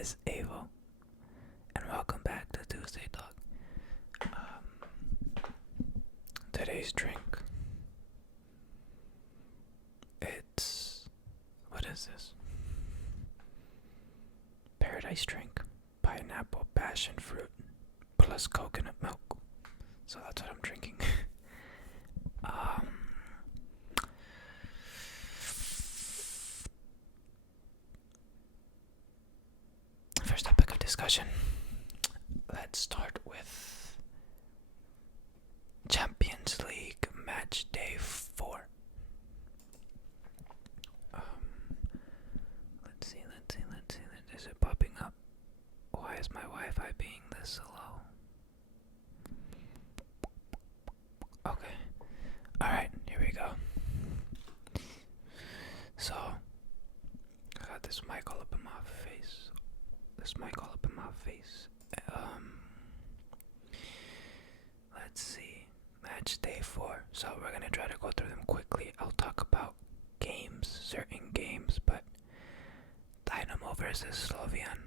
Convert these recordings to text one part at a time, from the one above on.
is Avo, and welcome back to Tuesday Talk. Today's drink, what is this? Paradise drink, pineapple passion fruit, plus coconut milk. So that's what I'm drinking. First topic of discussion. Let's start with Champions League match day 4. Let's see. Is it popping up? Why is my Wi-Fi being this slow? Okay. Alright, here we go. So, I got this mic all up in my face. Let's see. Match day 4. So we're gonna try to go through them quickly. I'll talk about certain games, but Dynamo versus Slovian.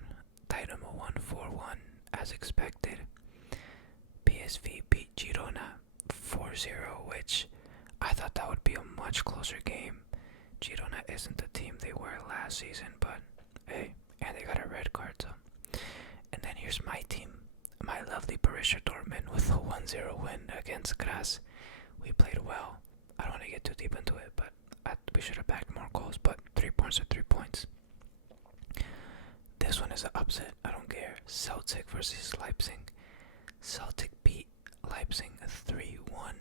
Dynamo won 4-1 as expected. PSV beat Girona 4-0, which I thought that would be a much closer game. Girona isn't the team they were last season, but hey, and they got a red card, so. And then here's my team, my lovely Borussia Dortmund with a 1-0 win against Graz. We played well. I don't want to get too deep into it, but we should have backed more goals, but 3 points are 3 points. This one is an upset, I don't care. Celtic versus Leipzig. Celtic beat Leipzig 3-1.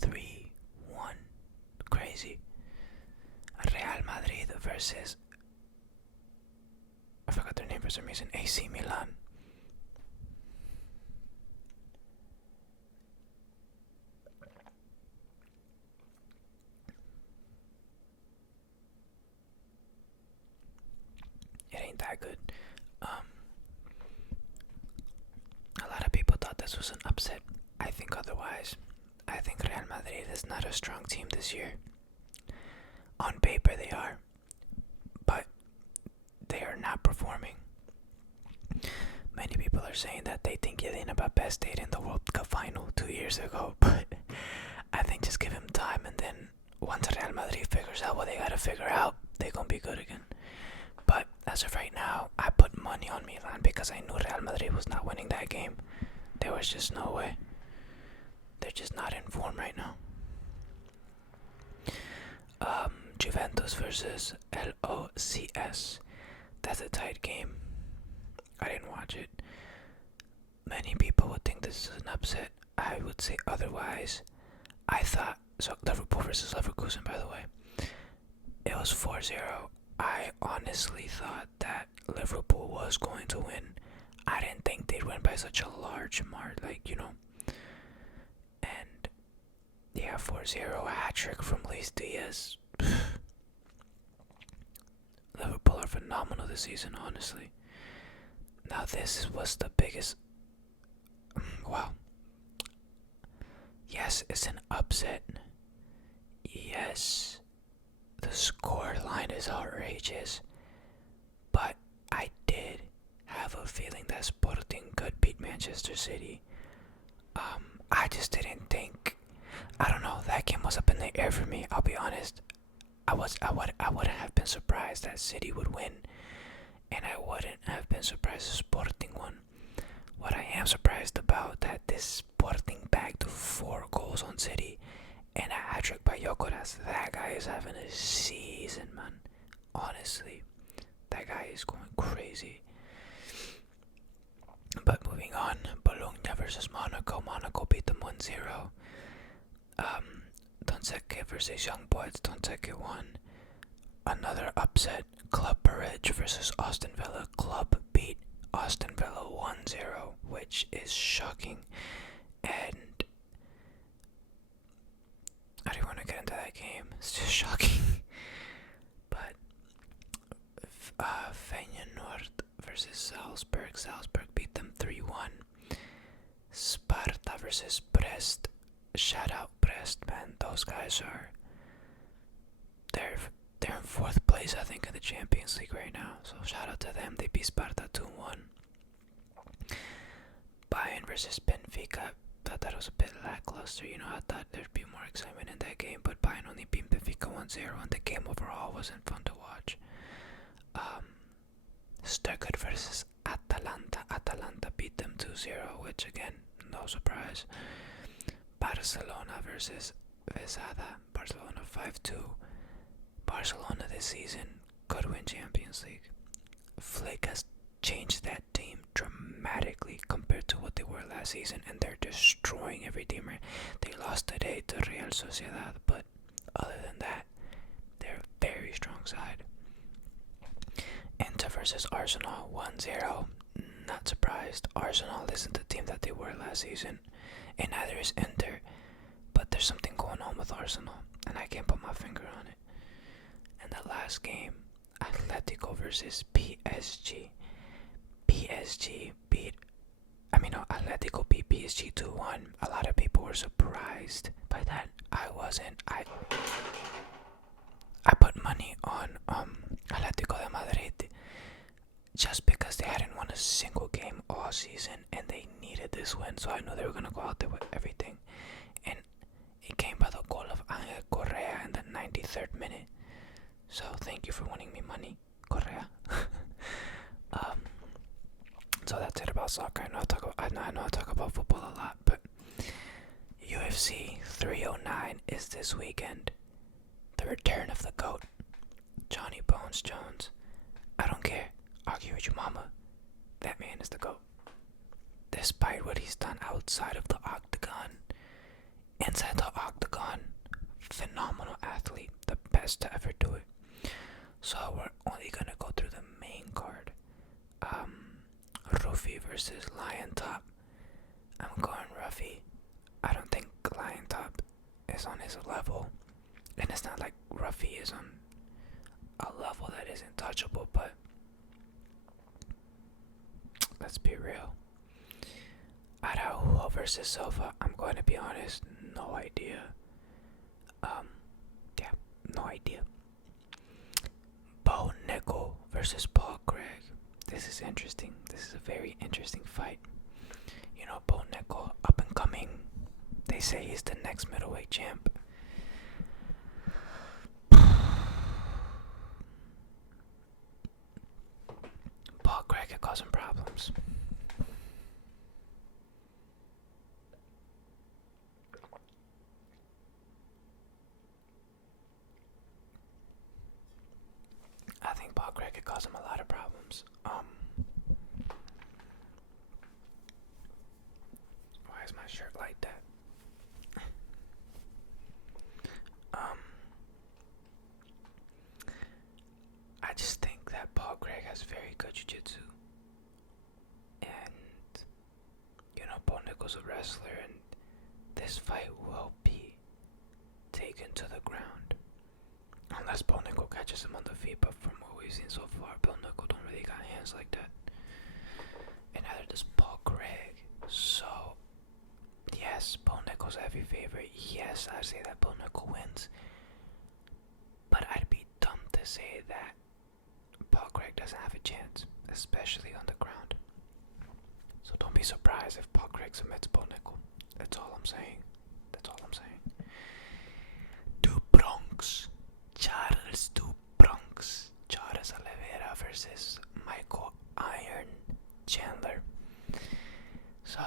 3-1. Crazy. Real Madrid versus, I forgot their name for some reason, AC Milan. It ain't that good. A lot of people thought this was an upset. I think otherwise. I think Real Madrid is not a strong team this year. On paper they are, but they are not performing. Many people are saying that they think Kylian Mbappé stayed in the World Cup final 2 years ago, but I think just give him time, and then once Real Madrid figures out what they gotta figure out, they're gonna be good again. But as of right now, I put money on Milan because I knew Real Madrid was not winning that game. There was just no way. They're just not in form right now. Juventus versus LOCS. That's a tight game. I didn't watch it. Many people would think this is an upset. I would say otherwise. I thought, so Liverpool versus Leverkusen, by the way. It was 4-0. I honestly thought that Liverpool was going to win. I didn't think they'd win by such a large margin, And yeah, 4-0, a hat-trick from Luis Diaz. Liverpool are phenomenal this season, honestly. Now this was the biggest. Wow. Yes, it's an upset. Yes, the score line is outrageous. But I did have a feeling that Sporting could beat Manchester City. I just didn't think. I don't know. That game was up in the air for me. I'll be honest. I wouldn't have been surprised that City would win, and I wouldn't have been surprised if Sporting won. What I am surprised about that this Sporting bagged 4 goals on City and a hat-trick by Jokeres. That guy is having a season, man. Honestly, that guy is going crazy. But moving on, Bologna versus Monaco. Monaco beat them 1-0. Donetsk versus Young Boys. Donetsk won. Another upset. Club Brugge versus Aston Villa. Club beat Aston Villa 1-0, which is shocking. And I don't want to get into that game. It's just shocking. But Feyenoord versus Salzburg. Salzburg beat them 3-1. Sparta versus Brest. Shout out Brest, man. Those guys are they're in 4th place UFC's, I think, in the Champions League right now. So shout out to them. They beat Sparta 2-1. Bayern versus Benfica. Thought that was a bit lackluster. I thought there'd be more excitement in that game, but Bayern only beat Benfica 1-0, and the game overall wasn't fun to watch. Stuttgart versus Atalanta. Atalanta beat them 2-0, which again, no surprise. Barcelona versus Vesada. Barcelona 5-2. Barcelona this season could win Champions League. Flick has changed that team dramatically compared to what they were last season, and they're destroying every team. They lost today to Real Sociedad, but other than that, they're a very strong side. Inter versus Arsenal 1-0. Not surprised. Arsenal isn't the team that they were last season, and neither is Inter, but there's something going on with Arsenal, and I can't put my finger on it. And the last game, Atletico versus PSG. Atletico beat PSG 2-1. A lot of people were surprised by that. I wasn't. I put money on Atletico de Madrid just because they hadn't won a single game all season and they needed this win, so I knew they were gonna go out there with everything. And it came by the goal of Angel Correa in the 93rd minute. So thank you for winning me money, Correa. So that's it about soccer. I know I talk about football a lot, but UFC 309 is this weekend. The return of the GOAT, Johnny Bones Jones. I don't care. Argue with your mama. That man is the GOAT. Despite what he's done outside of the octagon, inside the octagon, phenomenal athlete, the best to ever do it. So we're only gonna go through the main card. Rufi versus Lion Top. I'm going Rufi. I don't think Lion Top is on his level, and it's not like Rufi is on a level that isn't touchable, but let's be real. Araujo versus Silva. I'm going to be honest, no idea. No idea. Bo Nickel versus Paul Craig. This is interesting. This is a very interesting fight. Bo Nickel, up and coming. They say he's the next middleweight champ. Paul Craig could cause him problems. I think Paul Craig could cause him a lot of problems. Why is my shirt like that? I just think that Paul Craig has very good jiu-jitsu. And, Bo Nickel's a wrestler, and this fight will be taken to the ground. Unless Bo Nickel catches him on the feet, but from what we've seen so far, Bo Nickel don't really got hands like that. And neither does Paul Craig. So, yes, Bo Nickel's a heavy favorite. Yes, I say that Bo Nickel wins. But I'd be dumb to say that Paul Craig doesn't have a chance, especially on the ground. So don't be surprised if Paul Craig submits Bo Nickel. That's all I'm saying. Du Bronx. Charles Du Bronx. Charles Oliveira versus Michael Iron Chandler. So,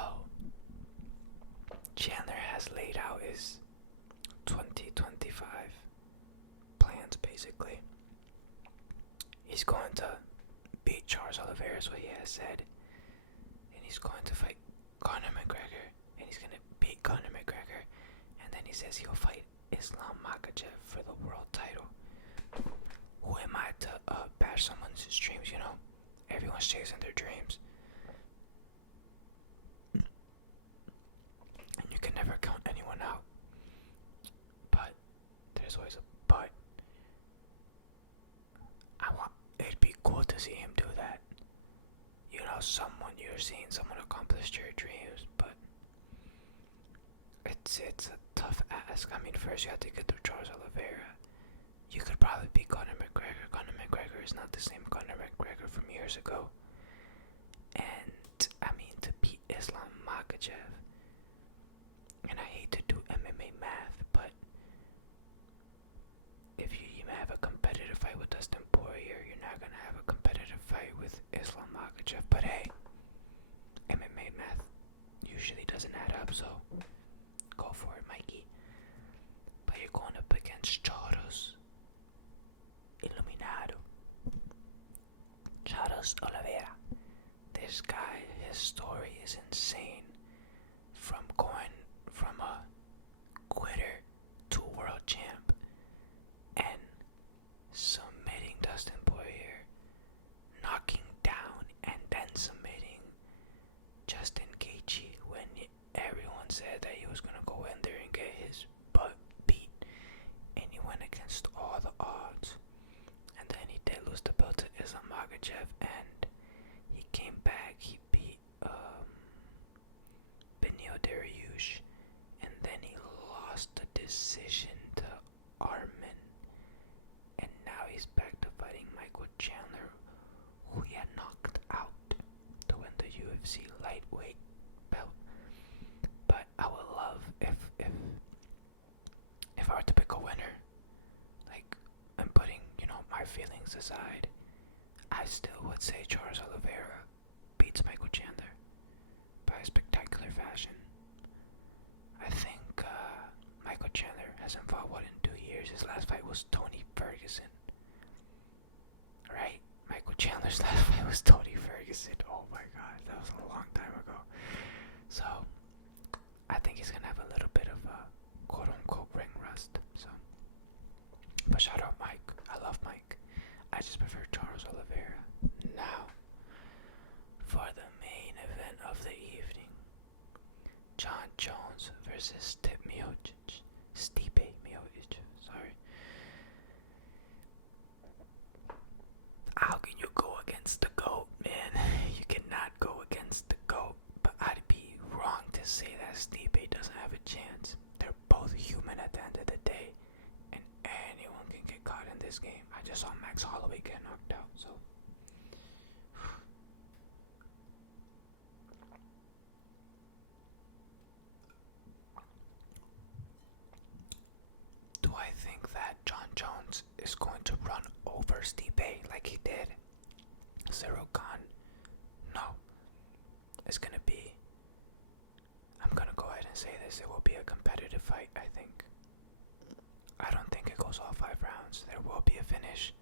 Chandler has laid out his 2025 plans, basically. He's going to beat Charles Oliveira, is what he has said. And he's going to fight Conor McGregor. And he's going to beat Conor McGregor. And then he says he'll fight Islam Makhachev for the world title. Who am I to bash someone's dreams, Everyone's chasing their dreams. And you can never count anyone out. But there's always a but. It'd be cool to see him do that. You're seeing someone accomplish your dreams, but it's a tough ask. First you have to get through Charles Oliveira. You could probably beat Conor McGregor. Conor is not the same Conor McGregor from years ago. And I mean, to beat Islam Makhachev, and I hate to do MMA math, but if you even have a competitive fight with Dustin Poirier, you're not gonna have a competitive fight with Islam Makhachev. But hey, MMA math usually doesn't add up, so go for it, Mikey. But you're going up against Charles Iluminado, Charles Oliveira. This guy, his story is insane. From going from a quitter to world champ and submitting Dustin Poirier, knocking down and then submitting Justin Gaethje when everyone said that he was gonna go in there and get his butt beat, and he went against all the odds. And then he did lose the belt to Islam Makhachev, and he came back. He beat Benil Dariush, and then he lost the decision to Armin, and now he's back to fighting Michael Chandler, who he had knocked out to win the UFC lightweight belt. But I would love if I were to pick a winner, like, I'm putting, my feelings aside, I still would say Charles Oliveira beats Michael Chandler by a spectacular fashion. I think Michael Chandler hasn't fought in 2 years. His last fight was Tony Ferguson. Right? Michael Chandler's last fight was Tony Ferguson. Oh my god, that was a long time ago. So, I think he's gonna have a little bit of a quote-unquote ring rust. So, but shout out Mike. I love Mike. I just prefer Charles Oliveira. Now, for the main event of the evening, Jon Jones versus Stipe Miocic. Sorry. How can you go against the GOAT, man? You cannot go against the GOAT. But I'd be wrong to say that Stipe doesn't have a chance. They're both human at the end of the day, and anyone can get caught in this game. I just saw Max Holloway get knocked out, so. Do I think that Jon Jones is going to run over Stipe like he did Cyril Gane? No. It's gonna be, I'm gonna go ahead and say this, it will be a competitive fight, I think. I don't think it goes all 5 rounds. There will be a finish.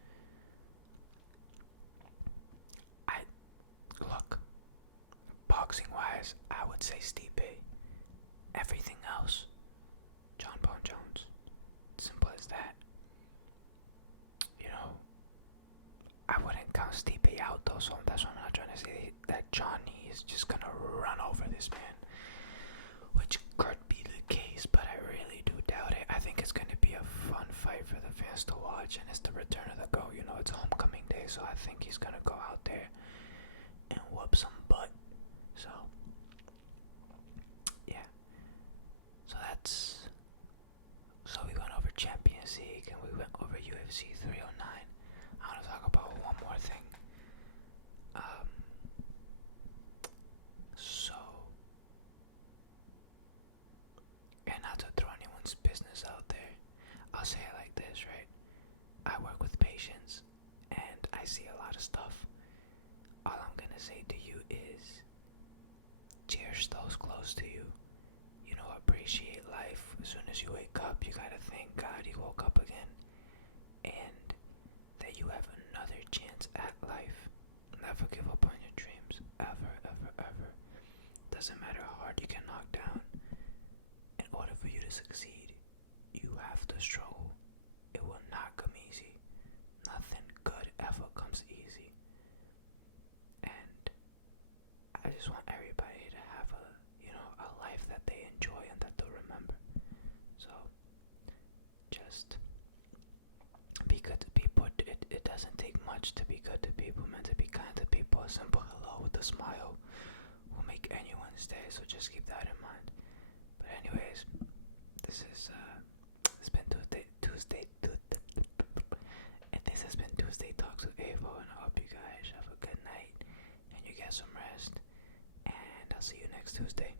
Look, boxing wise, I would say Stipe. Everything else, Jon Bone Jones. Simple as that. I wouldn't count Stipe out though, so that's what I'm not trying to say. That Johnny is just gonna run over this man, which could be the case, but I really do doubt it. I think it's gonna be a fun fight for the fans to watch, and it's the return of the GOAT. It's homecoming day, so I think he's gonna go out there and whoop some butt. So, yeah. So we went over Champions League and we went over UFC 309. I want to talk about one more thing. And not to throw anyone's business out there, I'll say it like this, right? I work with patients and I see a lot of stuff. All I'm gonna say to you is, cherish those close to you. Appreciate life. As soon as you wake up, you gotta thank God you woke up again, and that you have another chance at life. Never give up on your dreams, ever, ever, ever. Doesn't matter how hard you get knocked down. In order for you to succeed, you have to struggle. It will not come easy. Nothing good ever comes easy. And I just want everybody to have a life that they enjoy and that they'll remember. So, just be good to people. It doesn't take much to be good to people, man. To be kind to people. A simple hello with a smile will make anyone's day. So just keep that in mind. But anyways, it's been Tuesday, and this has been Tuesday. Tuesday Talks with Avo, and I hope you guys have a good night and you get some rest. And I'll see you next Tuesday.